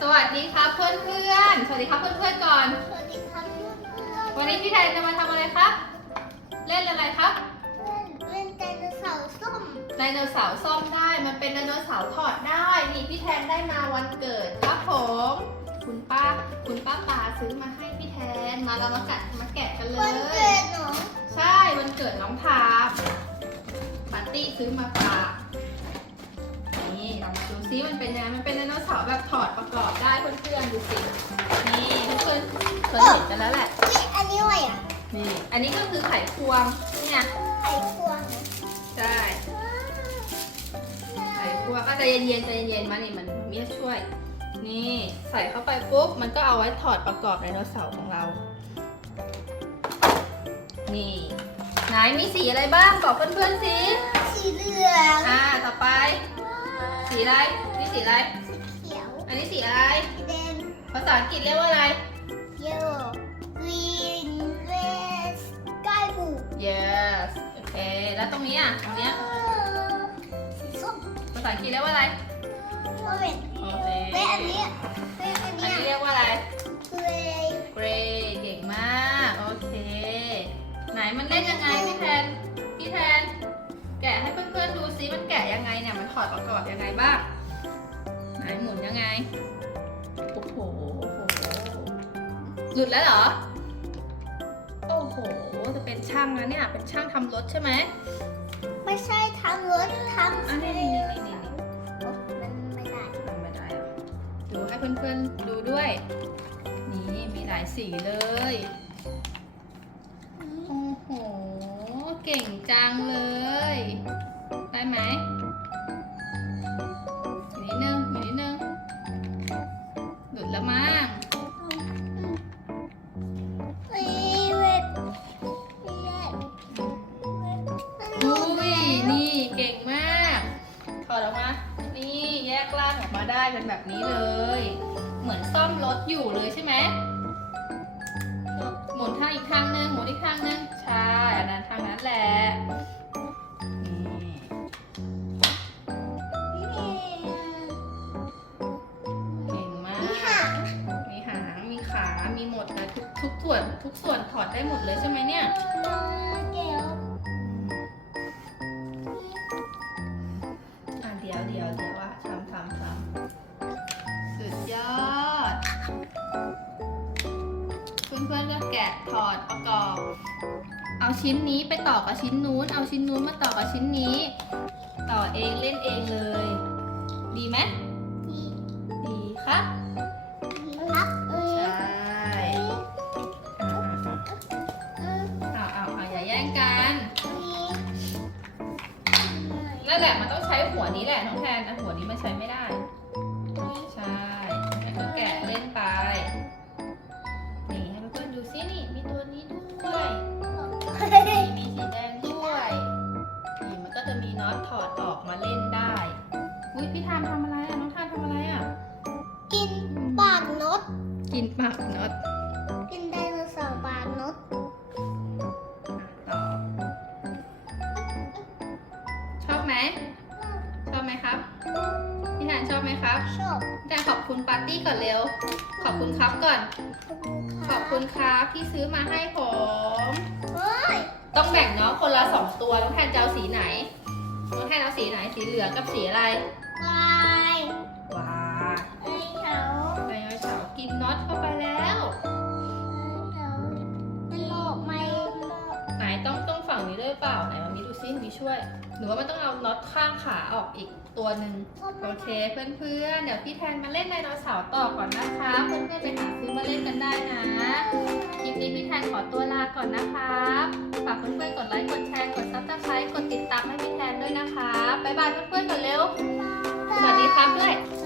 สวัสดีครับเพื่อนเพื่อนๆสวัสดีครับเพื่อนเพื่อนๆก่อน สวัสดีครับเพื่อนเพื่อนวันนี้พี่แทนจะมาทำอะไรครับ เล่นอะไรครับเพื่อนเล่นไดโนเสาร์ส้มไดโนเสาร์ซ่อมได้ มันเป็นไดโนเสาร์ถอดได้ นี่พี่แทนได้มาวันเกิดครับผม คุณป้า คุณป้าปาซื้อมาให้พี่แทน มาเรามากัดมาแกะกันเลวันยเกิดหนูใช่วัน ซื้อมาฝากนี่เรามาดูซิมันเป็นยังไงมันเป็นไดโนเสาร์แบบถอดประกอบได้เพื่อนๆดูสิ นี่เพื่อนๆเคยเห็นกันแล้วแหละนี่อันนี้อะไรอะนี่ อันนี้ก็คือไขควงเนี่ยไข่ควงใช่ไขควงก็ใจเย็นๆใจเย็นๆมานี่มันมีช่วย นี่ใส่เข้าไปปุ๊บมันก็เอาไว้ถอดประกอบไดโนเสาร์ของเรา นี่ ไหนมีสีอะไรบ้างบอกเพื่อนๆสิ สีเหลืองอ่า ต่อไป สีอะไร นี่สีอะไร สีเขียวอันนี้สีอะไร สีแดงภาษาอังกฤษเรียกว่าอะไร yellow green red sky blue yes โอเค แล้วตรงนี้อะ ตรงเนี้ยสีส้มภาษาอังกฤษเรียกว่าอะไร orange โอเคและอันนี้และอันอันเนี้ยนี้เรียกว่าอะไร ดประกอบยังไงบ้างไหนหมุนยังไงโอ้โหโอ้โหหลุดแล้วเหรอ โอ้โห จะเป็นช่างแล้วเนี่ย เป็นช่างทำรถใช่ไหมไม่ใช่ทำรถทำอันนี้นี่นี่นี่นี่มันไม่ได้ทำไม่ได้หรอดูให้เพื่อนๆดูด้วย นี่มีหลายสีเลย โอ้โห เก่งจังเลย ได้ไหม กล่างออกมาได้เป็นแบบนี้เลย เหมือนซ่อมรถอยู่เลยใช่ไหมหมุนทางอีกทางนึงหมุนอีกทางนึงใช่อันนั้นทางนั้นแหละนี่เก่งมากมีหางมีขามีหมดนะทุกทุกส่วนทุกส่วนถอดได้หมดเลยใช่ไหมเนี่ยอะ เพื่อนๆก็แกะถอดประกอบ เอาชิ้นนี้ไปต่อกับชิ้นนู้น เอาชิ้นนู้นมาต่อกับชิ้นนี้ ต่อเองเล่นเองเลย ดีไหมดีครับใช่เอาเอาเอาอย่าแย่งกัน นั่นแหละมันต้องใช้หัวนี้แหละน้องแทนแต่หัวนี้มันใช้ไม่ได้ นก็จะมีน็อตถอดออกมาเล่นได้ อุ้ยพี่ทานทำอะไรอะ น้องทานทำอะไรอะ กินปากนด กินปากน็อตกินไดโนเสาร์ปากนดต่อชอบไหม ชอบไหมครับ พี่ทานชอบไหมครับชอบแต่ขอบคุณปาร์ตี้ก่อนเร็ว ขอบคุณครับก่อน ขอบคุณครับที่ซื้อมาให้ผม เฮ้ยต้องแบ่งน้องคนละสองตัว น้องแทนจะเอาสีไหน น้องแทนเอาสีไหนสีเหลืองกับสีอะไรวายว้ ช่วยหรือว่ามันต้องเอาน็อตข้างขาออกอีกตัวหนึ่งโอเคเพื่อนๆ เดี๋ยวพี่แทนมาเล่นไดโนเสาร์ต่อก่อนนะคะ เพื่อนๆไปหาซื้อมาเล่นกันได้นะคลิปนี้พี่แทนขอตัวลาก่อนนะครับฝากเพื่อนๆกดไลค์กดแชร์กดซับสไครต์กดติดตามให้พี่แทนด้วยนะคะบ๊ายบายเพื่อนๆก่อนเร็วสวัสดีครับด้วยส